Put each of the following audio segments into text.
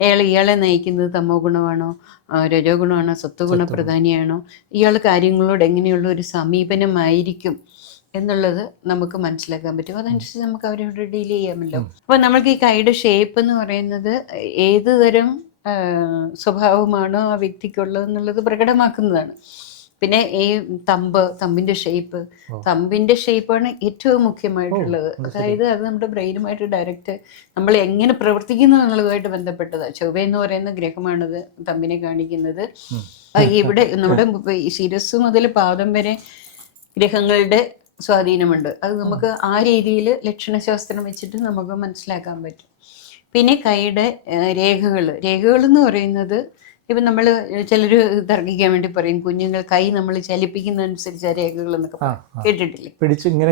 ഇയാളെ നയിക്കുന്നത് തമോ ഗുണമാണോ, രജോ ഗുണമാണോ, സത്വഗുണ പ്രധാനിയാണോ, ഇയാൾ കാര്യങ്ങളോട് എങ്ങനെയുള്ള ഒരു സമീപനമായിരിക്കും എന്നുള്ളത് നമുക്ക് മനസ്സിലാക്കാൻ പറ്റും. അതനുസരിച്ച് നമുക്ക് അവരോട് ഡീൽ ചെയ്യാമല്ലോ. അപ്പോൾ നമ്മൾക്ക് ഈ കൈയുടെ ഷേപ്പ് എന്ന് പറയുന്നത് ഏത് തരം സ്വഭാവമാണോ ആ വ്യക്തിക്കുള്ളത് എന്നുള്ളത് പ്രകടമാക്കുന്നതാണ്. പിന്നെ ഈ തമ്പിന്റെ ഷേപ്പാണ് ഏറ്റവും മുഖ്യമായിട്ടുള്ളത്. അതായത് അത് നമ്മുടെ ബ്രെയിനുമായിട്ട് ഡയറക്റ്റ് നമ്മൾ എങ്ങനെ പ്രവർത്തിക്കുന്നു എന്നുള്ളതുമായിട്ട് ബന്ധപ്പെട്ടതാണ്. ചൊവ്വ എന്ന് പറയുന്ന ഗ്രഹമാണത് തമ്പിനെ കാണിക്കുന്നത്. ഇവിടെ നമ്മുടെ ശിരസ് മുതൽ പാദം വരെ ഗ്രഹങ്ങളുടെ സ്വാധീനമുണ്ട്. അത് നമുക്ക് ആ രീതിയിൽ ലക്ഷണശാസ്ത്രം വെച്ചിട്ട് നമുക്ക് മനസ്സിലാക്കാൻ പറ്റും. പിന്നെ കൈയുടെ രേഖകൾ എന്ന് പറയുന്നത് ഇപ്പം നമ്മൾ ചിലർ തർക്കിക്കാൻ വേണ്ടി പറയും, കുഞ്ഞുങ്ങൾ കൈ നമ്മൾ ചലിപ്പിക്കുന്നതനുസരിച്ച് രേഖകൾ എന്നൊക്കെ കേട്ടിട്ടില്ലേ,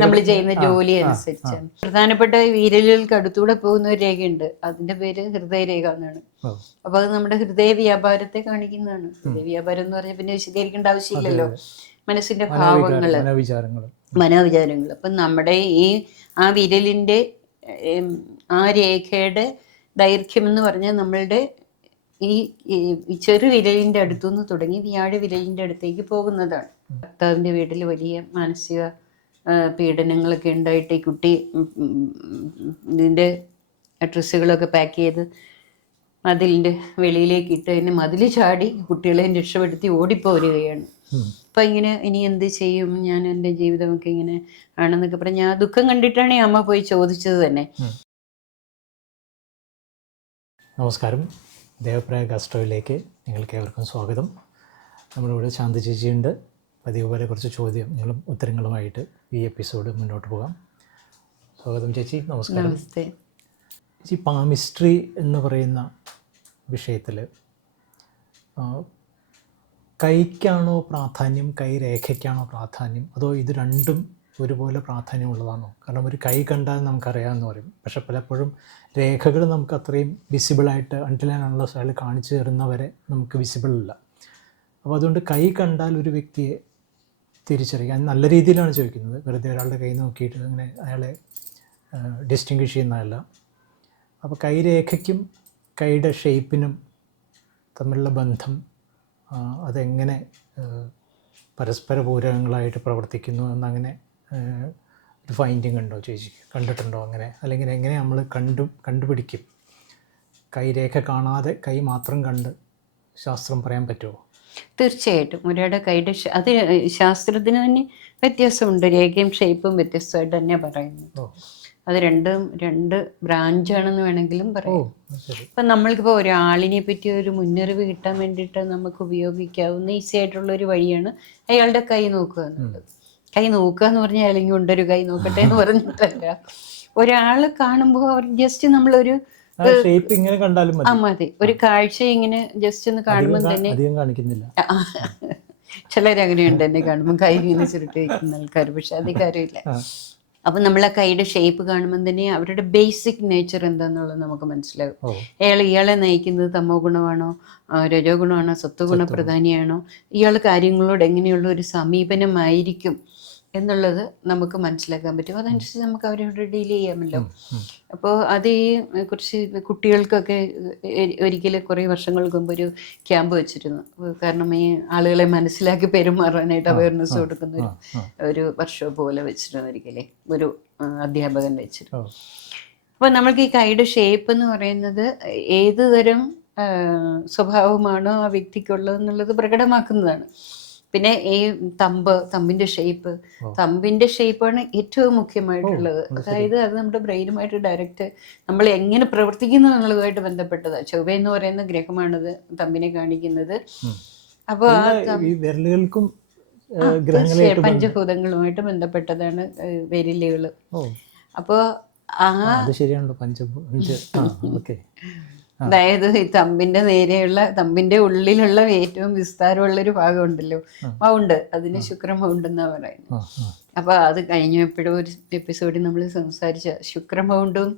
നമ്മൾ ചെയ്യുന്ന ജോലി അനുസരിച്ചാണ്. പ്രധാനപ്പെട്ട വിരലുകൾക്ക് അടുത്തൂടെ പോകുന്ന ഒരു രേഖയുണ്ട്, അതിന്റെ പേര് ഹൃദയരേഖ എന്നാണ്. അപ്പൊ അത് നമ്മുടെ ഹൃദയ വ്യാപാരത്തെ കാണിക്കുന്നതാണ്. ഹൃദയ വ്യാപാരം എന്ന് പറഞ്ഞാൽ പിന്നെ വിശദീകരിക്കേണ്ട ആവശ്യമില്ലല്ലോ, മനസ്സിന്റെ ഭാവങ്ങള്, മനോവിചാരങ്ങൾ. അപ്പം നമ്മുടെ ആ വിരലിന്റെ ആ രേഖയുടെ ദൈർഘ്യം എന്ന് പറഞ്ഞാൽ നമ്മളുടെ ഈ ചെറു വിരലിന്റെ അടുത്തുനിന്ന് തുടങ്ങി വ്യാഴ വിരലിന്റെ അടുത്തേക്ക് പോകുന്നതാണ്. ഭർത്താവിന്റെ വീട്ടിൽ വലിയ മാനസിക പീഡനങ്ങളൊക്കെ ഉണ്ടായിട്ട് ഈ കുട്ടി ഇതിന്റെ ഡ്രസ്സുകളൊക്കെ പാക്ക് ചെയ്ത് മതിലിന്റെ വെളിയിലേക്ക് ഇട്ട് അതിനെ മതിൽ ചാടി കുട്ടികളെ രക്ഷപ്പെടുത്തി ഓടിപ്പോരുകയാണ്. അപ്പൊ ഇങ്ങനെ ഇനി എന്ത് ചെയ്യും, ഞാൻ എൻ്റെ ജീവിതമൊക്കെ ഇങ്ങനെ ആണെന്നൊക്കെ പറഞ്ഞ് ആ ദുഃഖം കണ്ടിട്ടാണ് ഈ അമ്മ പോയി ചോദിച്ചത് തന്നെ. നമസ്കാരം, ദേവപ്രായ ഗാസ്ട്രോയിലേക്ക് നിങ്ങൾക്ക് ഏവർക്കും സ്വാഗതം. നമ്മളിവിടെ ശാന്തി ചേച്ചിയുണ്ട്. പതിവ് പോലെ കുറച്ച് ചോദ്യങ്ങളും ഉത്തരങ്ങളുമായിട്ട് ഈ എപ്പിസോഡ് മുന്നോട്ട് പോകാം. സ്വാഗതം ചേച്ചി. നമസ്കാരം. നമസ്തേ ചേച്ചി, പാമിസ്ട്രി എന്ന് പറയുന്ന വിഷയത്തിൽ കൈക്കാണോ പ്രാധാന്യം, കൈരേഖയ്ക്കാണോ പ്രാധാന്യം, അതോ ഇത് രണ്ടും ഒരുപോലെ പ്രാധാന്യമുള്ളതാണോ? കാരണം ഒരു കൈ കണ്ടാൽ നമുക്കറിയാമെന്ന് പറയും, പക്ഷെ പലപ്പോഴും രേഖകൾ നമുക്ക് അത്രയും വിസിബിളായിട്ട് അൺടിൽ അയാൾ കാണിച്ചു തരുന്നവരെ നമുക്ക് വിസിബിൾ അല്ല. അപ്പോൾ അതുകൊണ്ട് കൈ കണ്ടാൽ ഒരു വ്യക്തിയെ തിരിച്ചറിയാൻ നല്ല രീതിയിലാണ് ചോദിക്കുന്നത്, വെറുതെ ഒരാളുടെ കൈ നോക്കിയിട്ട് അങ്ങനെ അയാളെ ഡിസ്റ്റിങ്വിഷ് ചെയ്യുന്നതല്ല. അപ്പോൾ കൈരേഖയ്ക്കും കൈയുടെ ഷേപ്പിനും തമ്മിലുള്ള ബന്ധം അതെങ്ങനെ പരസ്പര പൂരകങ്ങളായിട്ട് പ്രവർത്തിക്കുന്നു എന്നങ്ങനെ ഒരു ഫൈൻഡിങ് ഉണ്ടോ ചേച്ചി? കണ്ടിട്ടുണ്ടോ അങ്ങനെ? അല്ലെങ്കിൽ എങ്ങനെ നമ്മൾ കണ്ടുപിടിക്കും? കൈരേഖ കാണാതെ കൈ മാത്രം കണ്ട് ശാസ്ത്രം പറയാൻ പറ്റുമോ? തീർച്ചയായിട്ടും. ഒരാളുടെ കൈയുടെ അത് ശാസ്ത്രത്തിന് തന്നെ വ്യത്യാസമുണ്ട്. രേഖയും ഷേപ്പും വ്യത്യസ്തമായിട്ട് തന്നെ പറയുന്നു. അത് രണ്ട് ബ്രാഞ്ചാണെന്ന് വേണമെങ്കിലും പറയാം. ഇപ്പം നമ്മൾക്കിപ്പോൾ ഒരാളിനെ പറ്റി ഒരു മുന്നറിവ് കിട്ടാൻ വേണ്ടിയിട്ട് നമുക്ക് ഉപയോഗിക്കാവുന്ന ഈസി ആയിട്ടുള്ള ഒരു വഴിയാണ് അയാളുടെ കൈ നോക്കുക എന്നുള്ളത്. കൈ നോക്കുക എന്ന് പറഞ്ഞാൽ അല്ലെങ്കിൽ ഉണ്ടൊരു കൈ നോക്കട്ടെ എന്ന് പറഞ്ഞിട്ടല്ല. ഒരാൾ കാണുമ്പോൾ അവർ ജസ്റ്റ് നമ്മളൊരു മതി, ഒരു കാഴ്ച ഇങ്ങനെ ജസ്റ്റ് ഒന്ന് കാണുമ്പോൾ തന്നെ ചിലരങ്ങനെയുണ്ട്, എന്നെ കാണുമ്പോൾ കൈ ഇങ്ങനെ ചുരുട്ടി വയ്ക്കുന്ന ആൾക്കാർ, പക്ഷെ അധികാരമില്ല. അപ്പം നമ്മൾ ആ കൈയുടെ ഷേപ്പ് കാണുമ്പോൾ തന്നെ അവരുടെ ബേസിക് നേച്ചർ എന്താണെന്നുള്ളത് നമുക്ക് മനസ്സിലാകും. ഇയാളെ നയിക്കുന്നത് തമോ ഗുണമാണോ, രജോ ഗുണമാണോ, സത്വഗുണ പ്രധാനിയാണോ, ഇയാൾ കാര്യങ്ങളോട് എങ്ങനെയുള്ള ഒരു സമീപനമായിരിക്കും എന്നുള്ളത് നമുക്ക് മനസ്സിലാക്കാൻ പറ്റും. അതനുസരിച്ച് നമുക്ക് അവരോട് ഡീൽ ചെയ്യാമല്ലോ. അപ്പോൾ അത് കുറച്ച് കുട്ടികൾക്കൊക്കെ ഒരിക്കലും കുറേ വർഷങ്ങൾക്ക് മുമ്പ് ഒരു ക്യാമ്പ് വെച്ചിരുന്നു. കാരണം ഈ ആളുകളെ മനസ്സിലാക്കി പെരുമാറാനായിട്ട് അവയർനെസ് കൊടുക്കുന്ന ഒരു വർക്ക്ഷോപ്പ് പോലെ വെച്ചിരുന്നു ഒരിക്കലേ, ഒരു അധ്യാപകൻ വെച്ചിരുന്നു. അപ്പോൾ നമ്മൾക്ക് ഈ കൈയുടെ ഷേപ്പ് എന്ന് പറയുന്നത് ഏത് തരം സ്വഭാവമാണോ ആ വ്യക്തിക്കുള്ളത് എന്നുള്ളത് പ്രകടമാക്കുന്നതാണ്. പിന്നെ ഈ തമ്പിന്റെ ഷേപ്പാണ് ഏറ്റവും മുഖ്യമായിട്ടുള്ളത്. അതായത് അത് നമ്മുടെ ബ്രെയിനുമായിട്ട് ഡയറക്റ്റ് നമ്മൾ എങ്ങനെ പ്രവർത്തിക്കുന്നു എന്നുള്ളതുമായിട്ട് ബന്ധപ്പെട്ടതാണ്. ചൊവ്വ എന്ന് പറയുന്ന ഗ്രഹമാണത് തമ്പിനെ കാണിക്കുന്നത്. അപ്പോൾ വിരലുകൾക്കും പഞ്ചഭൂതങ്ങളുമായിട്ട് ബന്ധപ്പെട്ടതാണ് വിരലുകൾ. അപ്പോൾ അതായത് ഈ തമ്പിന്റെ ഉള്ളിലുള്ള ഏറ്റവും വിസ്താരമുള്ളൊരു ഭാഗം ഉണ്ടല്ലോ, മൗണ്ട്, അതിന് ശുക്രമൗണ്ട് എന്നാ പറയുന്നത്. അപ്പൊ അത് കഴിഞ്ഞപ്പോഴും ഒരു എപ്പിസോഡിൽ നമ്മൾ സംസാരിച്ച ശുക്രമൗണ്ടും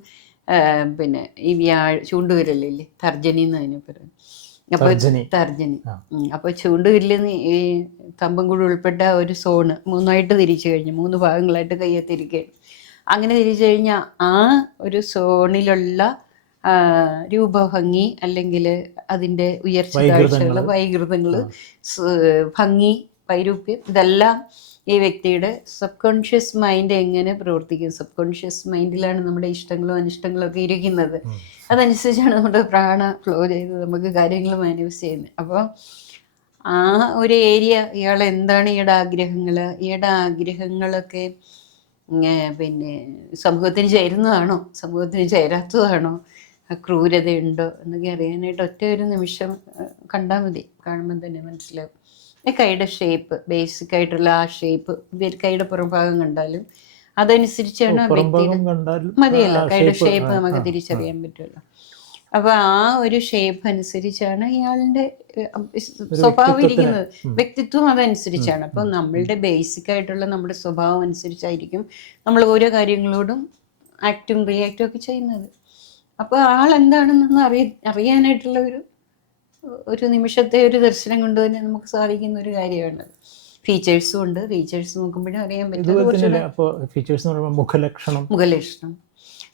പിന്നെ ഈ ചൂണ്ടുവിരലില്ലേ, തർജനി എന്ന് അതിനെ പറയുന്നത്. അപ്പൊ തർജനി, അപ്പൊ ചൂണ്ടുവിരലിൽ ഈ തമ്പും കൂടി ഉൾപ്പെട്ട ഒരു സോണ് മൂന്നായിട്ട് തിരിച്ചു കഴിഞ്ഞു, 3 ഭാഗങ്ങളായിട്ട് കയ്യെത്തിരിക്കുകയാണ്. അങ്ങനെ തിരിച്ചു കഴിഞ്ഞാൽ ആ ഒരു സോണിലുള്ള രൂപഭംഗി അല്ലെങ്കിൽ അതിൻ്റെ ഉയർച്ച താഴ്ചകൾ, വൈകൃതങ്ങൾ, ഭംഗി, വൈരൂപ്യം, ഇതെല്ലാം ഈ വ്യക്തിയുടെ സബ് കോൺഷ്യസ് മൈൻഡ് എങ്ങനെ പ്രവർത്തിക്കും. സബ് കോൺഷ്യസ് മൈൻഡിലാണ് നമ്മുടെ ഇഷ്ടങ്ങളും അനിഷ്ടങ്ങളും ഒക്കെ ഇരിക്കുന്നത്. അതനുസരിച്ചാണ് നമ്മുടെ പ്രാണ ഫ്ലോ ചെയ്ത് നമുക്ക് കാര്യങ്ങൾ മാനിഫെസ്റ്റ് ചെയ്യുന്നത്. അപ്പോൾ ആ ഒരു ഏരിയ, ഇയാൾ എന്താണ് ഇയാളുടെ ആഗ്രഹങ്ങൾ, ഇയാളുടെ ആഗ്രഹങ്ങളൊക്കെ പിന്നെ സമൂഹത്തിന് ചേരുന്നതാണോ, സമൂഹത്തിന് ചേരാത്തതാണോ, ക്രൂരതയുണ്ടോ എന്നൊക്കെ അറിയാനായിട്ട് ഒറ്റ ഒരു നിമിഷം കണ്ടാൽ മതി. കാണുമ്പോൾ തന്നെ മനസ്സിലാവും. കൈയുടെ ഷേപ്പ്, ബേസിക് ആയിട്ടുള്ള ആ ഷേപ്പ്, കൈയുടെ പുറംഭാഗം കണ്ടാലും അതനുസരിച്ചാണ് ആ വ്യക്തിയുടെ മതിയല്ലോ, കൈയുടെ ഷേപ്പ് നമുക്ക് തിരിച്ചറിയാൻ പറ്റുമല്ലോ. അപ്പൊ ആ ഒരു ഷേപ്പ് അനുസരിച്ചാണ് ഇയാളുടെ സ്വഭാവം ഇരിക്കുന്നത്, വ്യക്തിത്വം അതനുസരിച്ചാണ്. അപ്പൊ നമ്മളുടെ ബേസിക് ആയിട്ടുള്ള നമ്മുടെ സ്വഭാവം അനുസരിച്ചായിരിക്കും നമ്മൾ ഓരോ കാര്യങ്ങളോടും ആക്റ്റും റിയാക്റ്റും ഒക്കെ ചെയ്യുന്നത്. അപ്പോൾ ആളെന്താണെന്നൊന്ന് അറിയാനായിട്ടുള്ള ഒരു നിമിഷത്തെ ഒരു ദർശനം കൊണ്ട് തന്നെ നമുക്ക് സാധിക്കുന്ന ഒരു കാര്യമാണ്. ഫീച്ചേഴ്സും ഉണ്ട്, ഫീച്ചേഴ്സ് നോക്കുമ്പോഴും അറിയാൻ പറ്റും. മുഖലക്ഷണം.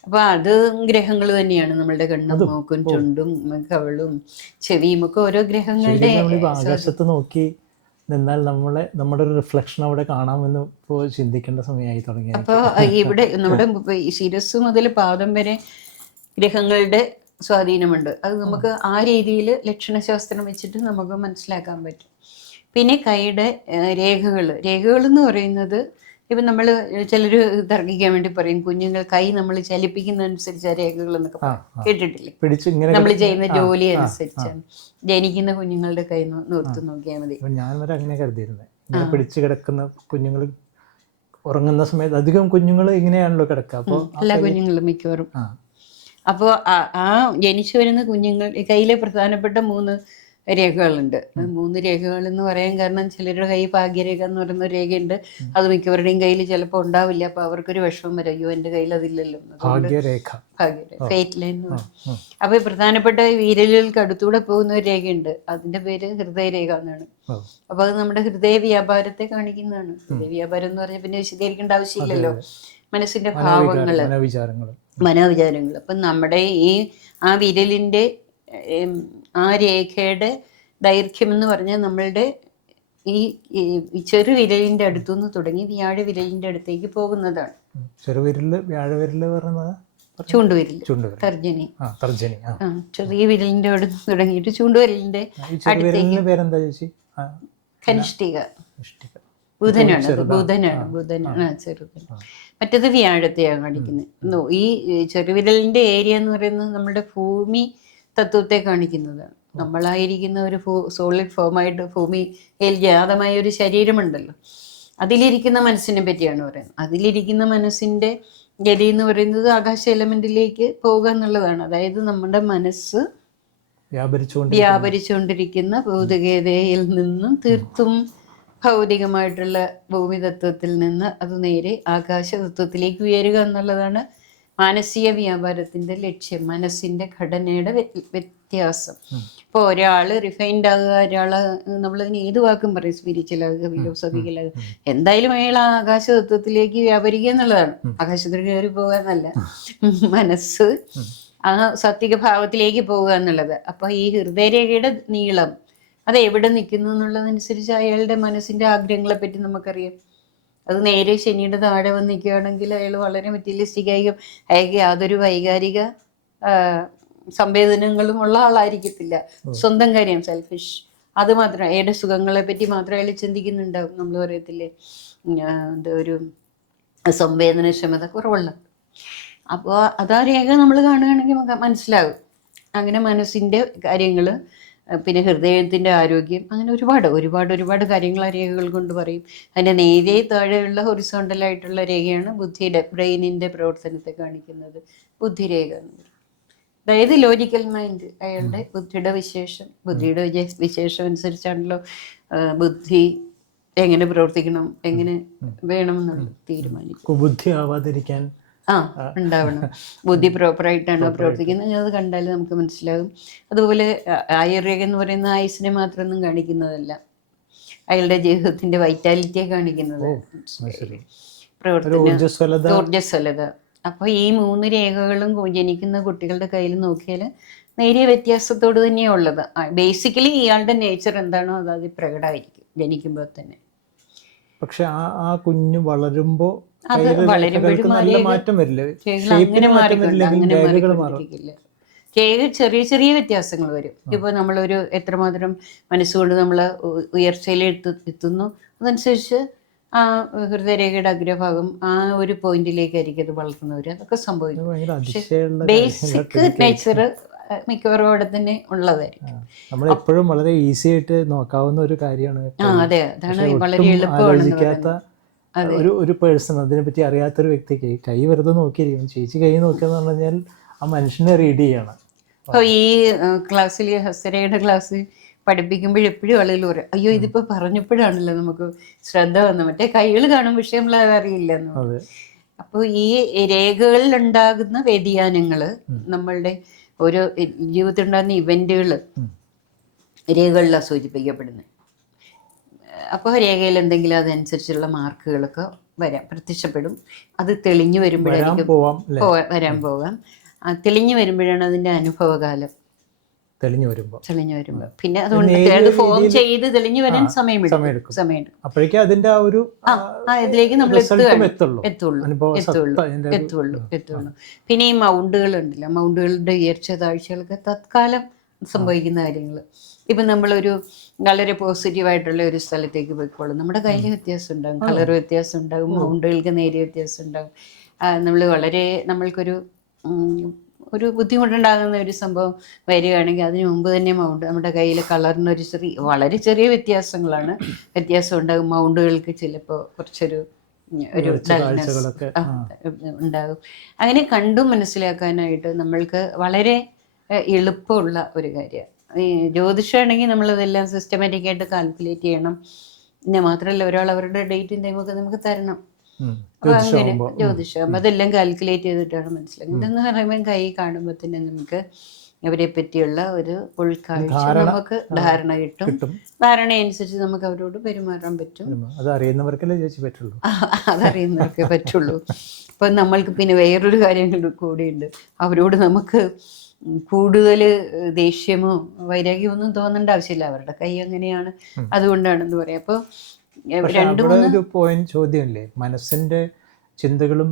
അപ്പൊ അത് ഗ്രഹങ്ങൾ തന്നെയാണ്. നമ്മളുടെ കണ്ണും മൂക്കും ചുണ്ടും കവളും ചെവിയും ഒക്കെ ഓരോ ഗ്രഹങ്ങളുടെ. ആകാശത്ത് നോക്കി നിന്നാൽ നമ്മുടെ ഒരു റിഫ്ലക്ഷൻ അവിടെ കാണാമെന്ന് ഇപ്പോൾ ചിന്തിക്കേണ്ട സമയമായി തുടങ്ങി. അപ്പോൾ ഇവിടെ നമ്മുടെ ശിരസ് മുതൽ പാദം വരെ ഗ്രഹങ്ങളുടെ സ്വാധീനമുണ്ട്. അത് നമുക്ക് ആ രീതിയിൽ ലക്ഷണശാസ്ത്രം വെച്ചിട്ട് നമുക്ക് മനസ്സിലാക്കാൻ പറ്റും. പിന്നെ കൈയുടെ രേഖകൾ എന്ന് പറയുന്നത്, ഇപ്പം നമ്മൾ ചിലർ തർക്കിക്കാൻ വേണ്ടി പറയും, കുഞ്ഞുങ്ങൾ കൈ നമ്മൾ ചലിപ്പിക്കുന്നതനുസരിച്ച് ആ രേഖകൾ എന്നൊക്കെ കേട്ടിട്ടില്ലേ? നമ്മൾ ചെയ്യുന്ന ജോലി അനുസരിച്ചാണ്. ജനിക്കുന്ന കുഞ്ഞുങ്ങളുടെ കൈ നോർത്ത് നോക്കിയാൽ മതി. ഞാൻ വരെ അങ്ങനെ കരുതിയിരുന്നത്, പിടിച്ചു കിടക്കുന്ന കുഞ്ഞുങ്ങൾ ഉറങ്ങുന്ന സമയത്ത് അധികം കുഞ്ഞുങ്ങൾ ഇങ്ങനെയാണല്ലോ കിടക്കുക. അപ്പോൾ എല്ലാ കുഞ്ഞുങ്ങളും മിക്കവാറും. അപ്പോൾ ആ ജനിച്ചു വരുന്ന കുഞ്ഞുങ്ങൾ കയ്യിലെ പ്രധാനപ്പെട്ട 3 രേഖകളുണ്ട്. 3 രേഖകൾ എന്ന് പറയാൻ കാരണം, ചിലരുടെ കൈ ഭാഗ്യരേഖ എന്ന് പറയുന്ന ഒരു രേഖയുണ്ട്. അത് മിക്കവരുടെയും കയ്യിൽ ചിലപ്പോൾ ഉണ്ടാവില്ല. അപ്പൊ അവർക്കൊരു വിഷമം വരും, അയ്യോ എൻ്റെ കയ്യിൽ അതില്ലല്ലോ. ഭാഗ്യരേഖ, ഫേറ്റ് ലൈൻ എന്ന് പറയും. അപ്പൊ പ്രധാനപ്പെട്ട വിരലുകൾക്ക് അടുത്തൂടെ പോകുന്ന ഒരു രേഖയുണ്ട്, അതിന്റെ പേര് ഹൃദയരേഖ എന്നാണ്. അപ്പൊ അത് നമ്മുടെ ഹൃദയ വ്യാപാരത്തെ കാണിക്കുന്നതാണ്. ഹൃദയ വ്യാപാരം എന്ന് പറഞ്ഞാൽ പിന്നെ വിശദീകരിക്കേണ്ട ആവശ്യമില്ലല്ലോ. മനസ്സിന്റെ ഭാവങ്ങള്, മനോവിചാരങ്ങൾ. അപ്പം നമ്മുടെ ആ വിരലിന്റെ ആ രേഖയുടെ ദൈർഘ്യം എന്ന് പറഞ്ഞാൽ നമ്മളുടെ ഈ ചെറുവിരലിന്റെ അടുത്തുനിന്ന് തുടങ്ങി വ്യാഴവിരലിന്റെ അടുത്തേക്ക് പോകുന്നതാണ്. ചൂണ്ടുവിരൽ, തർജനി. ചെറിയ വിരലിന്റെ അടുത്ത് തുടങ്ങിയിട്ട് ചൂണ്ടുവിരലിന്റെ അടുത്തേക്ക് കനിഷ്ഠിക. ബുധനാണ് ചെറുവിരൽ. മറ്റേത് വ്യാഴത്തെയാണ് കാണിക്കുന്നത്. ഈ ചെറുവിരലിന്റെ ഏരിയ എന്ന് പറയുന്നത് നമ്മുടെ ഭൂമി തത്വത്തെ കാണിക്കുന്നതാണ്. നമ്മളായിരിക്കുന്ന ഒരു സോളിഡ് ഫോമായിട്ട് ഭൂമിയിൽ ജാതമായ ഒരു ശരീരമുണ്ടല്ലോ, അതിലിരിക്കുന്ന മനസ്സിനെ പറ്റിയാണ് പറയുന്നത്. അതിലിരിക്കുന്ന മനസ്സിന്റെ ഗതി എന്ന് പറയുന്നത് ആകാശ എലമെന്റിലേക്ക് പോകുക എന്നുള്ളതാണ്. അതായത് നമ്മുടെ മനസ്സ് വ്യാപരിച്ചുകൊണ്ടിരിക്കുന്ന ഭൗതികതയിൽ നിന്നും തീർത്തും ഭൗതികമായിട്ടുള്ള ഭൂമി തത്വത്തിൽ നിന്ന് അത് നേരെ ആകാശ തത്വത്തിലേക്ക് ഉയരുക എന്നുള്ളതാണ് മാനസിക വ്യാപാരത്തിന്റെ ലക്ഷ്യം. മനസ്സിന്റെ ഘടനയുടെ വ്യത്യാസം. ഇപ്പോൾ ഒരാള് റിഫൈൻഡ് ആകുക, ഒരാള് നമ്മളതിന് ഏത് വാക്കും പറയും, സ്പിരിച്വലാകുക, ഫിലോസഫിക്കലാകുക, എന്തായാലും അയാൾ ആകാശ തത്വത്തിലേക്ക് വ്യാപരിക്കുക എന്നുള്ളതാണ്. ആകാശത്തിൽ കയറി പോകുക എന്നല്ല, മനസ്സ് ആ സാത്വിക ഭാവത്തിലേക്ക് പോവുക എന്നുള്ളത്. അപ്പൊ ഈ ഹൃദയരേഖയുടെ നീളം അത് എവിടെ നിൽക്കുന്നു എന്നുള്ളതനുസരിച്ച് അയാളുടെ മനസ്സിന്റെ ആഗ്രഹങ്ങളെ പറ്റി നമുക്കറിയാം. അത് നേരെ ശനിയുടെ താഴെ വന്ന് നിൽക്കുകയാണെങ്കിൽ അയാൾ വളരെ മെറ്റീരിയലിസ്റ്റിക് ആയിരിക്കും. അയാൾക്ക് യാതൊരു വൈകാരിക സംവേദനങ്ങളും ഉള്ള ആളായിരിക്കത്തില്ല. സ്വന്തം കാര്യം, സെൽഫിഷ്, അത് മാത്രം, അയാളുടെ സുഖങ്ങളെ പറ്റി മാത്രം അയാൾ ചിന്തിക്കുന്നുണ്ടാവും. നമ്മൾ പറയത്തില്ലേ, ഒരു സംവേദനക്ഷമത കുറവുള്ള. അപ്പോൾ അതാ രേഖ നമ്മൾ കാണുകയാണെങ്കിൽ മനസ്സിലാകും. അങ്ങനെ മനസ്സിൻ്റെ കാര്യങ്ങൾ, പിന്നെ ഹൃദയത്തിൻ്റെ ആരോഗ്യം, അങ്ങനെ ഒരുപാട് കാര്യങ്ങൾ ആ രേഖകൾ കൊണ്ട് പറയും. അതിൻ്റെ നേരെ താഴെയുള്ള ഹൊറിസോണ്ടലായിട്ടുള്ള രേഖയാണ് ബുദ്ധിയുടെ, ബ്രെയിനിൻ്റെ പ്രവർത്തനത്തെ കാണിക്കുന്നത് ബുദ്ധിരേഖ എന്ന് പറയും. അതായത് ലോജിക്കൽ മൈൻഡ്, അയാളുടെ ബുദ്ധിയുടെ വിശേഷം അനുസരിച്ചാണല്ലോ ബുദ്ധി എങ്ങനെ പ്രവർത്തിക്കണം, എങ്ങനെ വേണമെന്നുള്ളത് തീരുമാനിക്കും. ബുദ്ധി ആവാതിരിക്കാൻ ഉണ്ടാവണം. ബുദ്ധി പ്രോപ്പറായിട്ടാണോ പ്രവർത്തിക്കുന്നത് അത് കണ്ടാൽ നമുക്ക് മനസ്സിലാകും. അതുപോലെ ആയുർവേദ എന്ന് പറയുന്ന ആയുസിനെ മാത്രമൊന്നും കാണിക്കുന്നതല്ല, അയാളുടെ ജീവിതത്തിന്റെ വൈറ്റാലിറ്റിയെ കാണിക്കുന്നത്. പ്രവർത്തന ഊർജ്ജസ്വലത, അപ്പോൾ ഈ 3 രേഖകളും ജനിക്കുന്ന കുട്ടികളുടെ കയ്യിൽ നോക്കിയാൽ നേരിയ വ്യത്യാസത്തോട് തന്നെയാണ് ഉള്ളത്. ബേസിക്കലി ഇയാളുടെ നേച്ചർ എന്താണോ അത് അതിൽ പ്രകടമായിരിക്കും ജനിക്കുമ്പോൾ തന്നെ. പക്ഷെ ആ കുഞ്ഞ് വളരുമ്പോൾ അത് വളരുമ്പോഴും നല്ല മാറ്റം വരില്ല. അങ്ങനെ മാറിക്കൊണ്ടിരിക്കില്ല. ചെറിയ ചെറിയ വ്യത്യാസങ്ങൾ വരും. ഇപ്പോൾ നമ്മളൊരു എത്രമാത്രം മനസ്സുകൊണ്ട് നമ്മൾ ഉയർച്ചയിൽ എത്തുന്നു അതനുസരിച്ച് ആ ഹൃദയരേഖയുടെ അഗ്രഭാഗം ആ ഒരു പോയിന്റിലേക്കായിരിക്കും അത് വളർന്നു വരിക. അതൊക്കെ സംഭവിക്കും. പക്ഷെ ബേസിക് നേച്ചർ മിക്കവാറും അവിടെ തന്നെ ഉള്ളതായിരിക്കും. നമ്മൾ എപ്പോഴും വളരെ ഈസി ആയിട്ട് നോക്കാവുന്ന ഒരു കാര്യമാണ്. അതെ, അതാണ് വളരെ എളുപ്പമാണ്. ഒരു പേഴ്സൺ, അതിനെപ്പറ്റി അറിയാത്തൊരു വ്യക്തിക്ക് കൈ വെറുതെ നോക്കിയിരിക്കും. ചേച്ചി കൈ നോക്കിയെന്ന് പറഞ്ഞാൽ ആ മനുഷ്യനെ റീഡ് ചെയ്യണം. അപ്പോൾ ഈ ക്ലാസ്സിൽ ഹസ്തരേഖയുടെ ക്ലാസ് പഠിപ്പിക്കുമ്പോഴെപ്പോഴും ആളുകൾ പറയും, അയ്യോ ഇതിപ്പോ പറഞ്ഞപ്പോഴാണല്ലോ നമുക്ക് ശ്രദ്ധ വന്നത്, മറ്റേ കൈകൾ കാണും പക്ഷെ നമ്മൾ അതറിയില്ലെന്ന്. അപ്പോൾ ഈ രേഖകളിൽ ഉണ്ടാകുന്ന വ്യതിയാനങ്ങൾ, നമ്മളുടെ ഓരോ ജീവിതത്തിൽ ഉണ്ടാകുന്ന ഇവന്റുകൾ രേഖകളിലാണ് സൂചിപ്പിക്കപ്പെടുന്നത്. അപ്പോൾ രേഖയിൽ എന്തെങ്കിലും അതനുസരിച്ചുള്ള മാർക്കുകളൊക്കെ പ്രത്യക്ഷപ്പെടും. അത് തെളിഞ്ഞു വരുമ്പോഴായിരിക്കും വരാൻ പോകാം. തെളിഞ്ഞു വരുമ്പോഴാണ് അതിന്റെ അനുഭവകാലം. തെളിഞ്ഞു വരുമ്പോൾ പിന്നെ അതുകൊണ്ട് ഫോം ചെയ്ത് തെളിഞ്ഞു വരാൻ സമയമെടുക്കും. അപ്പോഴേക്കും അതിന്റെ ആ ഒരു ഇതിലേക്ക് നമ്മൾ എത്തുള്ളൂ. പിന്നെ ഈ മൗണ്ടുകൾ ഉണ്ടല്ലോ, മൗണ്ടുകളുടെ ഉയർച്ച താഴ്ചകളൊക്കെ തത്കാലം സംഭവിക്കുന്ന കാര്യങ്ങൾ. ഇപ്പം നമ്മളൊരു വളരെ പോസിറ്റീവായിട്ടുള്ള ഒരു സ്ഥലത്തേക്ക് പോയിക്കോളും, നമ്മുടെ കയ്യിൽ വ്യത്യാസം ഉണ്ടാകും, കളർ വ്യത്യാസം ഉണ്ടാകും, മൗണ്ടുകൾക്ക് നേരിയ വ്യത്യാസം ഉണ്ടാകും. നമ്മൾ നമ്മൾക്കൊരു ബുദ്ധിമുട്ടുണ്ടാകുന്ന ഒരു സംഭവം വരികയാണെങ്കിൽ അതിന് മുമ്പ് തന്നെ നമ്മുടെ കയ്യിൽ കളറിനൊരു വളരെ ചെറിയ വ്യത്യാസം ഉണ്ടാകും. മൗണ്ടുകൾക്ക് ചിലപ്പോൾ കുറച്ചൊരു ഡൾനെസ് ഉണ്ടാകും. അങ്ങനെ കണ്ടും മനസ്സിലാക്കാനായിട്ട് നമ്മൾക്ക് വളരെ എളുപ്പമുള്ള ഒരു കാര്യമാണ്. ഈ ജ്യോതിഷമാണെങ്കിൽ നമ്മളതെല്ലാം സിസ്റ്റമാറ്റിക് ആയിട്ട് കാൽക്കുലേറ്റ് ചെയ്യണം. പിന്നെ മാത്രമല്ല ഒരാൾ അവരുടെ ഡേറ്റും ടൈമൊക്കെ നമുക്ക് തരണം. അപ്പോൾ അങ്ങനെ ജ്യോതിഷം അതെല്ലാം കാൽക്കുലേറ്റ് ചെയ്തിട്ടാണ് മനസ്സിലാക്കുന്നത്. ഇതെന്ന് പറയുമ്പോൾ കൈ കാണുമ്പോൾ തന്നെ നമുക്ക് അവരെ പറ്റിയുള്ള ഒരു ഉൾക്കാഴ്ച നമുക്ക് ധാരണ കിട്ടും. ധാരണയനുസരിച്ച് നമുക്ക് അവരോട് പെരുമാറാൻ പറ്റും. അതറിയുന്നവർക്കേ പറ്റുള്ളൂ. അപ്പൊ നമ്മൾക്ക് പിന്നെ വേറൊരു കാര്യം കൂടിയുണ്ട്, അവരോട് നമുക്ക് കൂടുതൽ ദേഷ്യമോ വൈരാഗ്യമോ ഒന്നും തോന്നേണ്ട ആവശ്യമില്ല. അവരുടെ കൈ അങ്ങനെയാണ്, അതുകൊണ്ടാണെന്ന് പറയാം. അപ്പോൾ ഒരു പോയിന്റ് ചോദ്യമല്ലേ, മനസ്സിന്റെ ചിന്തകളും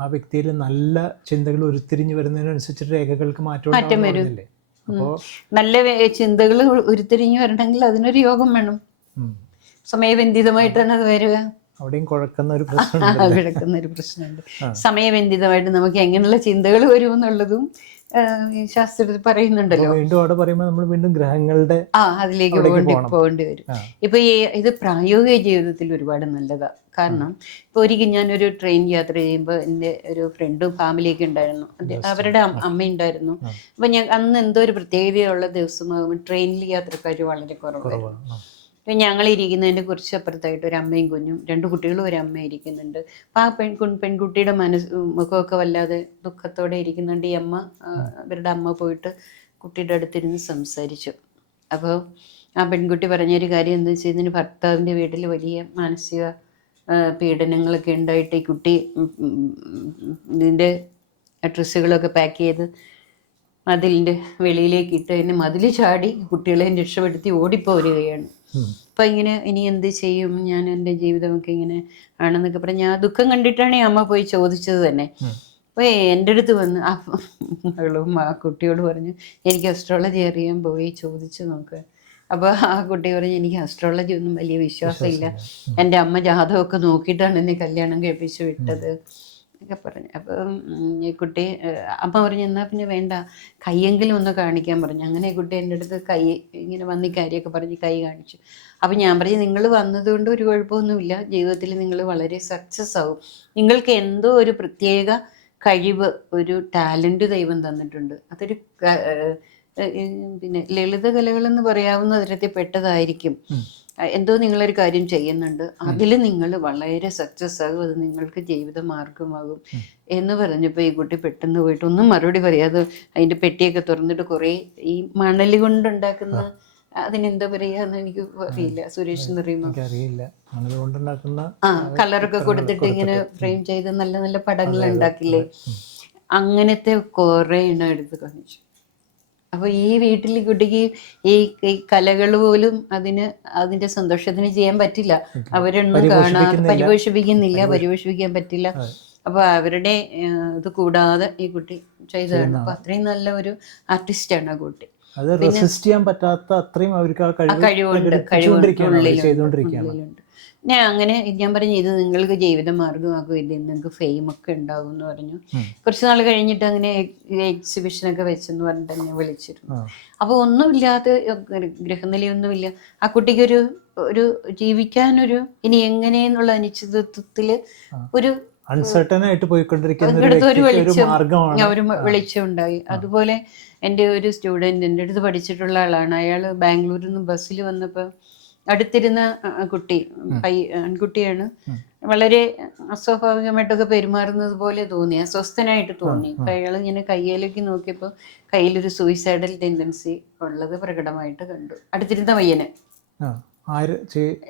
ആ വ്യക്തിയിൽ നല്ല ചിന്തകൾ ഉരുത്തിരിഞ്ഞു വരുന്നതിനനുസരിച്ച് രേഖകൾക്ക് മാറ്റം വരുന്നില്ലേ? അപ്പോൾ നല്ല ചിന്തകൾ ഉരുത്തിരിഞ്ഞു വരണമെങ്കിൽ അതിനൊരു യോഗം വേണം. സമയബന്ധിതമായിട്ടാണ് അത് വരിക. അവിടെയും കുഴക്കുന്ന ഒരു പ്രശ്നമുണ്ട്. സമയബന്ധിതമായിട്ട് നമുക്ക് എങ്ങനെയുള്ള ചിന്തകൾ വരുമെന്നുള്ളതും ശാസ്ത്രത്തിൽ പറയുന്നുണ്ടല്ലോ. വീണ്ടും ഗ്രഹങ്ങളുടെ അതിലേക്ക് പോകേണ്ടി വരും. ഇപ്പൊ ഇത് പ്രായോഗിക ജീവിതത്തിൽ ഒരുപാട് നല്ലതാണ്. കാരണം ഇപ്പൊ ഒരിക്കൽ ഞാനൊരു ട്രെയിൻ യാത്ര ചെയ്യുമ്പോൾ എൻ്റെ ഒരു ഫ്രണ്ടും ഫാമിലിയൊക്കെ ഉണ്ടായിരുന്നു. അവരുടെ അമ്മ ഉണ്ടായിരുന്നു. അപ്പൊ ഞാൻ അന്ന് എന്തോ ഒരു പ്രത്യേകതയുള്ള ദിവസമാകുമ്പോൾ ട്രെയിനിൽ യാത്രക്കാർ വളരെ കുറവായിരുന്നു. അപ്പം ഞങ്ങൾ ഇരിക്കുന്നതിൻ്റെ കുറച്ച് അപ്പുറത്തായിട്ട് ഒരു അമ്മയും കുഞ്ഞും 2 കുട്ടികളും ഒരു അമ്മ ഇരിക്കുന്നുണ്ട്. അപ്പം ആ പെൺകുട്ടിയുടെ മുഖമൊക്കെ വല്ലാതെ ദുഃഖത്തോടെ ഇരിക്കുന്നുണ്ട്. ഈ അവരുടെ അമ്മ പോയിട്ട് കുട്ടിയുടെ അടുത്തിരുന്ന് സംസാരിച്ചു. അപ്പോൾ ആ പെൺകുട്ടി പറഞ്ഞൊരു കാര്യം എന്താ വെച്ചാൽ, ഇതിന് ഭർത്താവിൻ്റെ വീട്ടിൽ വലിയ മാനസിക പീഡനങ്ങളൊക്കെ ഉണ്ടായിട്ട് ഈ കുട്ടി ഇതിൻ്റെ ഡ്രസ്സുകളൊക്കെ പാക്ക് ചെയ്ത് മതിലിൻ്റെ വെളിയിലേക്ക് ഇട്ട് അതിനെ മതിൽ ചാടി കുട്ടികളെ രക്ഷപ്പെടുത്തി ഓടിപ്പോരുകയാണ്. അപ്പം ഇങ്ങനെ ഇനി എന്ത് ചെയ്യും, ഞാൻ എൻ്റെ ജീവിതമൊക്കെ ഇങ്ങനെ ആണെന്നൊക്കെ പറഞ്ഞ് ആ ദുഃഖം കണ്ടിട്ടാണ് ഈ അമ്മ പോയി ചോദിച്ചത് തന്നെ. അപ്പോൾ എൻ്റെ അടുത്ത് വന്ന് മകളും ആ കുട്ടിയോട് പറഞ്ഞു, എനിക്ക് അസ്ട്രോളജി അറിയാൻ പോയി ചോദിച്ചു നോക്കുക. അപ്പോൾ ആ കുട്ടി പറഞ്ഞു, എനിക്ക് അസ്ട്രോളജി ഒന്നും വലിയ വിശ്വാസമില്ല, എൻ്റെ അമ്മ ജാതകമൊക്കെ നോക്കിയിട്ടാണ് എന്നെ കല്യാണം കഴിപ്പിച്ച് വിട്ടത് ഒക്കെ പറഞ്ഞു. അപ്പം ഈ കുട്ടി അമ്മ പറഞ്ഞു, എന്നാൽ പിന്നെ വേണ്ട, കൈയെങ്കിലും ഒന്ന് കാണിക്കാൻ പറഞ്ഞു. അങ്ങനെ ഈ കുട്ടി എൻ്റെ അടുത്ത് കൈ ഇങ്ങനെ വന്ന് ഈ കാര്യമൊക്കെ പറഞ്ഞ് കൈ കാണിച്ചു. അപ്പം ഞാൻ പറഞ്ഞു, നിങ്ങൾ വന്നതുകൊണ്ട് ഒരു കുഴപ്പമൊന്നുമില്ല, ജീവിതത്തിൽ നിങ്ങൾ വളരെ സക്സസ് ആവും, നിങ്ങൾക്ക് എന്തോ ഒരു പ്രത്യേക കഴിവ്, ഒരു ടാലൻറ്റ് ദൈവം തന്നിട്ടുണ്ട്. അതൊരു പിന്നെ ലളിതകലകളെന്ന് പറയാവുന്ന തരത്തിൽ പെട്ടതായിരിക്കും. എന്തോ നിങ്ങളൊരു കാര്യം ചെയ്യുന്നുണ്ട്, അതിൽ നിങ്ങൾ വളരെ സക്സസ് ആകും, അത് നിങ്ങൾക്ക് ജീവിത മാർഗമാകും എന്ന് പറഞ്ഞപ്പോൾ ഈ കുട്ടി പെട്ടെന്ന് പോയിട്ട് ഒന്നും മറുപടി പറയാതെ അതിൻ്റെ പെട്ടിയൊക്കെ തുറന്നിട്ട് കുറേ ഈ മണൽ കൊണ്ടുണ്ടാക്കുന്ന അതിനെന്താ പറയാന്ന് എനിക്ക് അറിയില്ല. സുരേഷ് എന്ന് പറയുമ്പോൾ എനിക്കറിയില്ല. അതുകൊണ്ടുണ്ടാക്കുന്ന കളറൊക്കെ കൊടുത്തിട്ട് ഇങ്ങനെ ഫ്രെയിം ചെയ്ത് നല്ല നല്ല പടങ്ങൾ ഉണ്ടാക്കില്ലേ, അങ്ങനത്തെ കുറേ എണ്ണം എടുത്ത് കാണിച്ചു. അപ്പൊ ഈ വീട്ടിൽ കുട്ടിക്ക് ഈ കലകൾ പോലും അതിന്റെ സന്തോഷത്തിന് ചെയ്യാൻ പറ്റില്ല. അവരൊന്നും കാണാതെ പരിപോഷിപ്പിക്കാൻ പറ്റില്ല. അപ്പൊ അവരുടെ ഇത് കൂടാതെ ഈ കുട്ടി ചെയ്തതാണ്. അപ്പൊ അത്രയും നല്ല ഒരു ആർട്ടിസ്റ്റാണ് ആ കുട്ടി. അത് റെസിസ്റ്റ് ചെയ്യാൻ പറ്റാത്ത അത്രയും അവർക്ക് ആ കഴിവുണ്ട്. ഞാൻ അങ്ങനെ ഞാൻ പറഞ്ഞു, ഇത് നിങ്ങൾക്ക് ജീവിത മാർഗമാക്കും, ഇത് നിങ്ങൾക്ക് ഫെയിം ഒക്കെ ഉണ്ടാകും എന്ന് പറഞ്ഞു. കുറച്ച് നാൾ കഴിഞ്ഞിട്ട് അങ്ങനെ എക്സിബിഷനൊക്കെ വെച്ചെന്ന് പറഞ്ഞിട്ട് എന്നെ വിളിച്ചിരുന്നു. അപ്പൊ ഒന്നുമില്ലാത്ത ഗ്രഹനിലയൊന്നുമില്ല ആ കുട്ടിക്കൊരു ഒരു ജീവിക്കാനൊരു ഇനി എങ്ങനെയെന്നുള്ള അനിശ്ചിതത്വത്തില് ഒരു അൺസർട്ടൻ ആയിട്ട് പോയിക്കൊണ്ടിരിക്കുന്ന ഒരു വെളിച്ചം ഉണ്ടായി. അതുപോലെ എൻ്റെ ഒരു സ്റ്റുഡൻറ് എൻ്റെ അടുത്ത് പഠിച്ചിട്ടുള്ള ആളാണ്. അയാൾ ബാംഗ്ലൂരിൽ നിന്ന് ബസ്സിൽ വന്നപ്പോൾ അടുത്തിരുന്ന കുട്ടി ആൺകുട്ടിയാണ്. വളരെ അസ്വാഭാവികമായിട്ടൊക്കെ പെരുമാറുന്നത് പോലെ തോന്നി, അസ്വസ്ഥനായിട്ട് തോന്നി. അപ്പൊ അയാൾ ഇങ്ങനെ കയ്യിലേക്ക് നോക്കിയപ്പോൾ കയ്യിലൊരു സൂയിസൈഡൽ ടെൻഡൻസി ഉള്ളത് പ്രകടമായിട്ട് കണ്ടു. അടുത്തിരുന്ന പയ്യന്,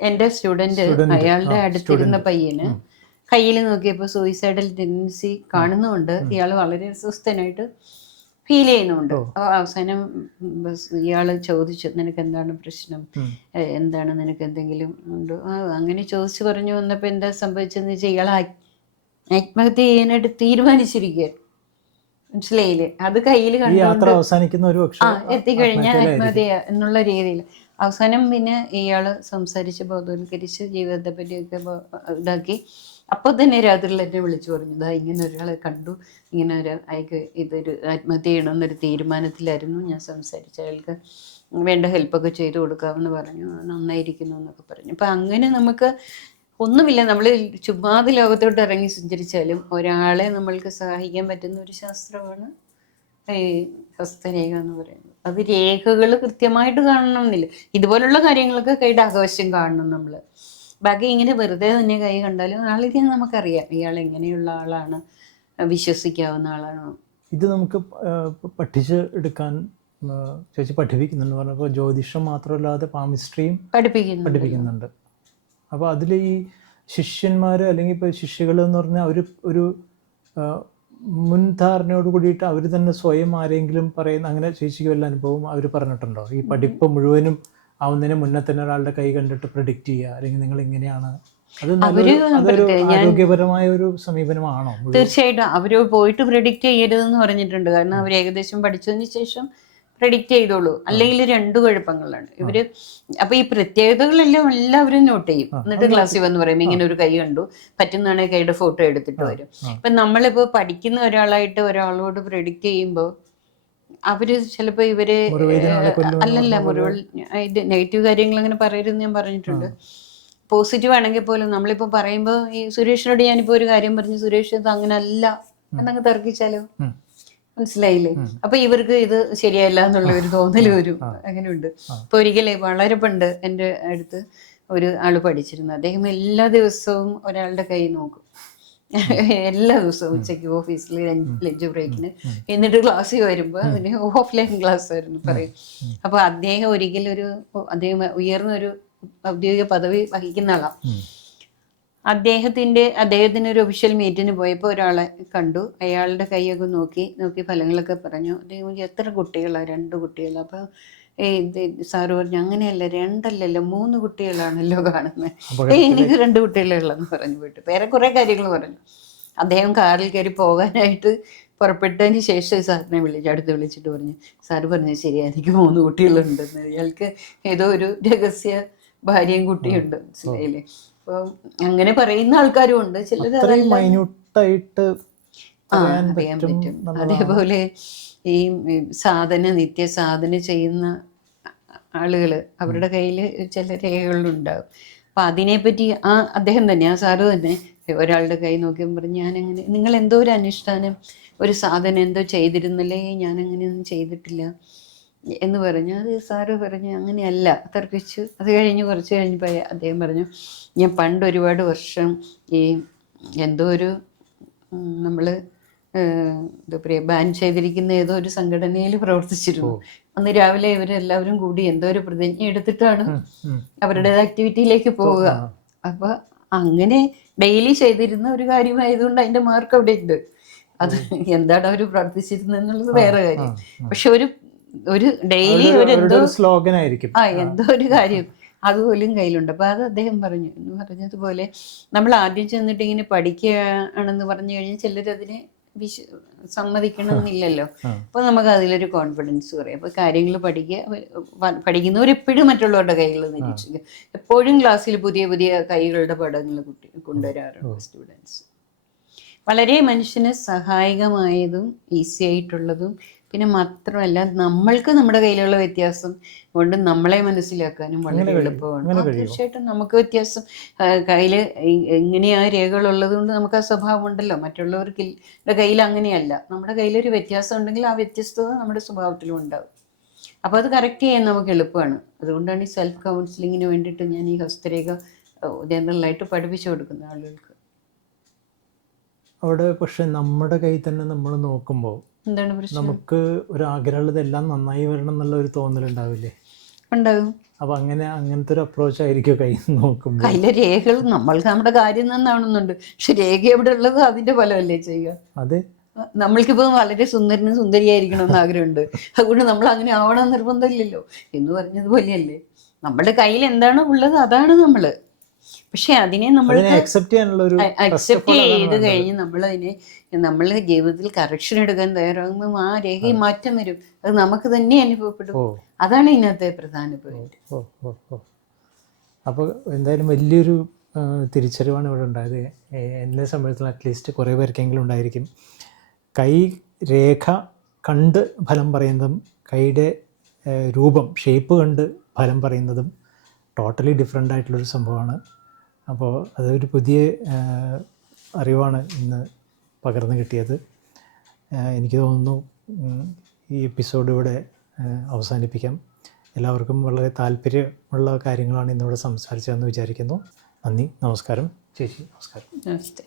എൻ്റെ സ്റ്റുഡന്റ്, അയാളുടെ അടുത്തിരുന്ന പയ്യന് കയ്യിൽ നോക്കിയപ്പോൾ സൂയിസൈഡൽ ടെൻഡൻസി കാണുന്നുണ്ട്. ഇയാൾ വളരെ അസ്വസ്ഥനായിട്ട് ഫീൽ ചെയ്യുന്നുണ്ട്. അവസാനം ഇയാള് ചോദിച്ചു, നിനക്ക് എന്താണ് പ്രശ്നം, എന്താണ്, നിനക്ക് എന്തെങ്കിലും ഉണ്ടോ? അങ്ങനെ ചോദിച്ചു പറഞ്ഞു വന്നപ്പോൾ എന്താ സംഭവിച്ചതെന്ന് വെച്ചാൽ ഇയാൾ ആത്മഹത്യ ചെയ്യാനായിട്ട് തീരുമാനിച്ചിരിക്കുക. മനസ്സിലായില്ലേ? അത് കയ്യിൽ കണ്ടുകൊണ്ട് എത്തിക്കഴിഞ്ഞാൽ ആത്മഹത്യ എന്നുള്ള രീതിയിൽ. അവസാനം പിന്നെ ഇയാള് സംസാരിച്ച് ബോധവൽക്കരിച്ച് ജീവിതത്തെ പറ്റിയൊക്കെ ഇതാക്കി. അപ്പോൾ തന്നെ രാത്രിയിൽ എന്നെ വിളിച്ചു പറഞ്ഞു, ഇതാ ഇങ്ങനെ ഒരാളെ കണ്ടു, ഇങ്ങനെ അയാൾക്ക് ഇതൊരു ആത്മഹത്യ ചെയ്യണമെന്നൊരു തീരുമാനത്തിലായിരുന്നു. ഞാൻ സംസാരിച്ച അയാൾക്ക് വേണ്ട ഹെൽപ്പൊക്കെ ചെയ്തു കൊടുക്കാമെന്ന് പറഞ്ഞു. നന്നായിരിക്കുന്നു എന്നൊക്കെ പറഞ്ഞു. അപ്പം അങ്ങനെ നമുക്ക് ഒന്നുമില്ല, നമ്മൾ ചുമ്മാതെ ലോകത്തോട്ട് ഇറങ്ങി സഞ്ചരിച്ചാലും ഒരാളെ നമ്മൾക്ക് സഹായിക്കാൻ പറ്റുന്ന ഒരു ശാസ്ത്രമാണ് ഈ ഹസ്തരേഖ എന്ന് പറയുന്നത്. അത് രേഖകൾ കൃത്യമായിട്ട് കാണണമെന്നില്ല. ഇതുപോലുള്ള കാര്യങ്ങളൊക്കെ കൈയുടെ ആവശ്യം കാണണം നമ്മൾ. ബാക്കി ഇങ്ങനെ വെറുതെ തന്നെ കൈ കണ്ടാലും ആളിനെ നമുക്കറിയാം ഇയാൾ എങ്ങനെയുള്ള ആളാണ്, വിശ്വസിക്കാവുന്ന ആളാണോ. ഇത് നമുക്ക് പഠിച്ച് എടുക്കാൻ ചേച്ചി പഠിപ്പിക്കുന്നുണ്ട് പറഞ്ഞപ്പോൾ ജ്യോതിഷം മാത്രമല്ലാതെ പാമിസ്ട്രിയും പഠിപ്പിക്കുന്നുണ്ട്. അപ്പോൾ അതിൽ ഈ ശിഷ്യന്മാർ അല്ലെങ്കിൽ ഇപ്പോൾ ശിഷ്യകൾ എന്ന് പറഞ്ഞാൽ ഒരു മുൻധാരണയോട് കൂടിയിട്ട് അവർ തന്നെ സ്വയം ആരെങ്കിലും പറയുന്ന അങ്ങനെ ചേച്ചിക്ക് വല്ല അനുഭവം അവർ പറഞ്ഞിട്ടുണ്ടോ? ഈ പഠിപ്പ് മുഴുവനും ആവുന്നതിന് മുന്നേ തന്നെ ഒരാളുടെ കൈ കണ്ടിട്ട് പ്രെഡിക്റ്റ് ചെയ്യുക, അല്ലെങ്കിൽ നിങ്ങൾ ഇങ്ങനെയാണ്, അതൊരു ആരോഗ്യപരമായ ഒരു സമീപനമാണോ? തീർച്ചയായിട്ടും അവര് പോയിട്ട് പ്രെഡിക്റ്റ് ചെയ്യരുതെന്ന് പറഞ്ഞിട്ടുണ്ട്. കാരണം അവർ ഏകദേശം പഠിച്ചതിന് ശേഷം പ്രെഡിക്റ്റ് ചെയ്തോളൂ. അല്ലെങ്കിൽ രണ്ടു കുഴപ്പങ്ങളാണ് ഇവര്. അപ്പൊ ഈ പ്രത്യേകതകളെല്ലാം എല്ലാവരും നോട്ട് ചെയ്യും. എന്നിട്ട് ക്ലാസ്സിൽ വന്ന് പറയും ഇങ്ങനെ ഒരു കൈ കണ്ടു, പറ്റുന്നതാണെങ്കിൽ കൈയുടെ ഫോട്ടോ എടുത്തിട്ട് വരും. ഇപ്പൊ നമ്മളിപ്പോ പഠിക്കുന്ന ഒരാളായിട്ട് ഒരാളോട് പ്രെഡിക്റ്റ് ചെയ്യുമ്പോൾ അവര് ചിലപ്പോ ഇവര് അല്ലല്ല മുറിവുകൾ ഇത് നെഗറ്റീവ് കാര്യങ്ങൾ അങ്ങനെ പറയരുതെന്ന് ഞാൻ പറഞ്ഞിട്ടുണ്ട്. പോസിറ്റീവ് ആണെങ്കിൽ പോലും നമ്മളിപ്പോ പറയുമ്പോൾ ഈ സുരേഷിനോട് ഞാനിപ്പോ ഒരു കാര്യം പറഞ്ഞു, സുരേഷ് ഇത് അങ്ങനെ അല്ല എന്നങ്ങ് തർക്കിച്ചാലോ? മനസ്സിലായില്ലേ? അപ്പൊ ഇവർക്ക് ഇത് ശരിയല്ല എന്നുള്ള ഒരു തോന്നൽ വരും. അങ്ങനെയുണ്ട്. ഇപ്പൊ ഒരിക്കലേ വളരെ പണ്ട് എൻ്റെ അടുത്ത് ഒരു ആള് പഠിച്ചിരുന്നു. അദ്ദേഹം എല്ലാ ദിവസവും ഒരാളുടെ കൈ നോക്കും. എല്ലാ ദിവസവും ഉച്ചയ്ക്ക് ഓഫീസിൽ ലഞ്ച് ബ്രേക്കിന്. എന്നിട്ട് ക്ലാസ്സിൽ വരുമ്പോൾ അതിന് ഓഫ്ലൈൻ ക്ലാസ് ആയിരുന്നു പറയും. അപ്പൊ അദ്ദേഹം അദ്ദേഹം ഉയർന്ന ഒരു ഔദ്യോഗിക പദവി വഹിക്കുന്ന ആളാണ്. അദ്ദേഹത്തിന് ഒരു ഒഫീഷ്യൽ മീറ്റിന് പോയപ്പോൾ ഒരാളെ കണ്ടു. അയാളുടെ കൈയൊക്കെ നോക്കി ഫലങ്ങളൊക്കെ പറഞ്ഞു. അദ്ദേഹം എത്ര കുട്ടികളാണ്? 2 കുട്ടികളാണ്. അപ്പൊ സാറ് പറഞ്ഞു അങ്ങനെയല്ല, 2 അല്ലല്ലോ 3 കുട്ടികളാണല്ലോ കാണുന്നത്. എനിക്ക് 2 കുട്ടികളേ ഉള്ളെന്ന് പറഞ്ഞു പോയിട്ട് വേറെ കുറെ കാര്യങ്ങൾ പറഞ്ഞു. അദ്ദേഹം കാറിൽ കയറി പോകാനായിട്ട് പുറപ്പെട്ടതിന് ശേഷം സാറിനെ അടുത്ത് വിളിച്ചിട്ട് പറഞ്ഞു, സാറ് പറഞ്ഞു ശരിയാ, എനിക്ക് 3 കുട്ടികളുണ്ടെന്ന്. ഇയാൾക്ക് ഏതോ ഒരു രഹസ്യ ഭാര്യയും കുട്ടിയുണ്ട്. മനസ്സിലായില്ലേ? അപ്പൊ അങ്ങനെ പറയുന്ന ആൾക്കാരും ഉണ്ട്. ചിലത് അറിയാൻ പറ്റും. അതേപോലെ ഈ നിത്യസാധന ചെയ്യുന്ന ആളുകൾ അവരുടെ കയ്യിൽ ചില രേഖകളുണ്ടാവും. അപ്പൊ അതിനെപ്പറ്റി അദ്ദേഹം തന്നെ സാറ് തന്നെ ഒരാളുടെ കൈ നോക്കിയപ്പോൾ പറഞ്ഞു, ഞാനങ്ങനെ നിങ്ങൾ എന്തോ ഒരു അനുഷ്ഠാനം ഒരു സാധനം എന്തോ ചെയ്തിരുന്നല്ലേ, ഞാനങ്ങനെയൊന്നും ചെയ്തിട്ടില്ല എന്ന് പറഞ്ഞു. അത് സാറ് പറഞ്ഞു അങ്ങനെയല്ല, തർക്കിച്ചു. അത് കഴിഞ്ഞ് കുറച്ച് കഴിഞ്ഞപ്പോൾ അദ്ദേഹം പറഞ്ഞു, ഞാൻ പണ്ട് ഒരുപാട് വർഷം ഈ എന്തോ ഒരു നമ്മൾ എന്താ പറയുക ബാൻ ചെയ്തിരിക്കുന്ന ഏതോ ഒരു സംഘടനയിൽ പ്രവർത്തിച്ചിരുന്നു. അന്ന് രാവിലെ ഇവരെല്ലാവരും കൂടി എന്തോ ഒരു പ്രതിജ്ഞ എടുത്തിട്ടാണ് അവരുടെ ആക്ടിവിറ്റിയിലേക്ക് പോവുക. അപ്പൊ അങ്ങനെ ഡെയിലി ചെയ്തിരുന്ന ഒരു കാര്യമായതുകൊണ്ട് അതിന്റെ മാർക്ക് അവിടെ ഉണ്ട്. അത് എന്താണ് അവർ പ്രവർത്തിച്ചിരുന്നെന്നുള്ളത് വേറെ കാര്യം. പക്ഷെ ഒരു ഡെയിലി ഒരു എന്തോ സ്ലോഗനായിരിക്കും, എന്തോ ഒരു കാര്യം അതുപോലും കയ്യിലുണ്ട്. അപ്പൊ അത് അദ്ദേഹം പറഞ്ഞു എന്ന് പറഞ്ഞതുപോലെ നമ്മൾ ആദ്യം ചെന്നിട്ട് ഇങ്ങനെ പഠിക്കുകയാണെന്ന് പറഞ്ഞു കഴിഞ്ഞാൽ ചിലരതിനെ സമ്മതിക്കണമെന്നില്ലല്ലോ. അപ്പൊ നമുക്ക് അതിലൊരു കോൺഫിഡൻസ് പറയാം. അപ്പൊ കാര്യങ്ങൾ പഠിക്കുന്നവരെപ്പോഴും മറ്റുള്ളവരുടെ കൈകൾ നിരീക്ഷിക്കുക. എപ്പോഴും ക്ലാസ്സിൽ പുതിയ പുതിയ കൈകളുടെ പടങ്ങൾ കൊണ്ടുവരാറുണ്ട് സ്റ്റുഡൻസ്. വളരെ മനുഷ്യന് സഹായകമായതും ഈസി ആയിട്ടുള്ളതും, പിന്നെ മാത്രമല്ല നമ്മൾക്ക് നമ്മുടെ കയ്യിലുള്ള വ്യത്യാസം കൊണ്ട് നമ്മളെ മനസ്സിലാക്കാനും വളരെ എളുപ്പമാണ്. തീർച്ചയായിട്ടും നമുക്ക് വ്യത്യാസം കയ്യിൽ എങ്ങനെയാ രേഖകളുള്ളത് കൊണ്ട് നമുക്ക് ആ സ്വഭാവം ഉണ്ടല്ലോ. മറ്റുള്ളവർക്ക് കയ്യിൽ അങ്ങനെയല്ല. നമ്മുടെ കയ്യിലൊരു വ്യത്യാസം ഉണ്ടെങ്കിൽ ആ വ്യത്യസ്തത നമ്മുടെ സ്വഭാവത്തിലും ഉണ്ടാവും. അപ്പോൾ അത് കറക്റ്റ് ചെയ്യാൻ നമുക്ക് എളുപ്പമാണ്. അതുകൊണ്ടാണ് ഈ സെൽഫ് കൗൺസിലിങ്ങിന് വേണ്ടിയിട്ട് ഞാൻ ഈ ഹസ്തരേഖ ജനറലായിട്ട് പഠിപ്പിച്ചു കൊടുക്കുന്ന ആളുകൾക്ക്. അവിടെ പക്ഷെ നമ്മുടെ കയ്യിൽ തന്നെ നമ്മൾ നോക്കുമ്പോൾ എന്താണ് പ്രശ്നം? നമുക്ക് ഒരു ആഗ്രഹമുള്ളതെല്ലാം നന്നായി വരണം എന്നുള്ള ഒരു തോന്നലുണ്ടാവില്ലേ? ഉണ്ടാകും. അപ്പൊ അങ്ങനത്തെ ഒരു അപ്രോച്ച് ആയിരിക്കും കൈ നോക്കുമ്പോൾ. കയ്യിലെ രേഖകൾ നമ്മൾക്ക് നമ്മുടെ കാര്യം നന്നാവണമെന്നുണ്ട്, പക്ഷെ രേഖ എവിടെ ഉള്ളത് അതിന്റെ ഫലമല്ലേ ചെയ്യുക. അതെ, നമ്മൾക്കിപ്പോൾ വളരെ സുന്ദരനും സുന്ദരിയായിരിക്കണം എന്ന് ആഗ്രഹമുണ്ട്. അതുകൊണ്ട് നമ്മൾ അങ്ങനെ ആവണം നിർബന്ധമില്ലല്ലോ. എന്ന് പറഞ്ഞതുപോലെയല്ലേ നമ്മുടെ കയ്യിൽ എന്താണോ ഉള്ളത് അതാണ് നമ്മള്. പക്ഷെ അതിനെ നമ്മൾ അക്സെപ്റ്റ് ചെയ്ത് കഴിഞ്ഞ് നമ്മൾ ജീവിതത്തിൽ കറക്ഷൻ എടുക്കാൻ തയ്യാറാകുമ്പോൾ ആ രേഖയിൽ മാറ്റം വരും. അത് നമുക്ക് തന്നെ അനുഭവപ്പെടും. അതാണ് ഇതിനകത്തെ പ്രധാന പോയിന്റ്. അപ്പോൾ എന്തായാലും വലിയൊരു തിരിച്ചറിവാണ് ഇവിടെ ഉണ്ടായത്. എന്നെ സംബന്ധിച്ചിടത്തോളം അറ്റ്ലീസ്റ്റ് കുറേ പേർക്കെങ്കിലും ഉണ്ടായിരിക്കും. കൈ രേഖ കണ്ട് ഫലം പറയുന്നതും കൈയുടെ രൂപം ഷേപ്പ് കണ്ട് ഫലം പറയുന്നതും ടോട്ടലി ഡിഫറെൻ്റ് ആയിട്ടുള്ളൊരു സംഭവമാണ്. അപ്പോൾ അതൊരു പുതിയ അറിവാണ് ഇന്ന് പകർന്നു കിട്ടിയത്. എനിക്ക് തോന്നുന്നു ഈ എപ്പിസോഡ് ഇവിടെ അവസാനിപ്പിക്കാം. എല്ലാവർക്കും വളരെ താല്പര്യമുള്ള കാര്യങ്ങളാണ് ഇന്നിവിടെ സംസാരിച്ചതെന്ന് വിചാരിക്കുന്നു. നന്ദി, നമസ്കാരം ചേച്ചി. നമസ്കാരം. നമസ്തേ.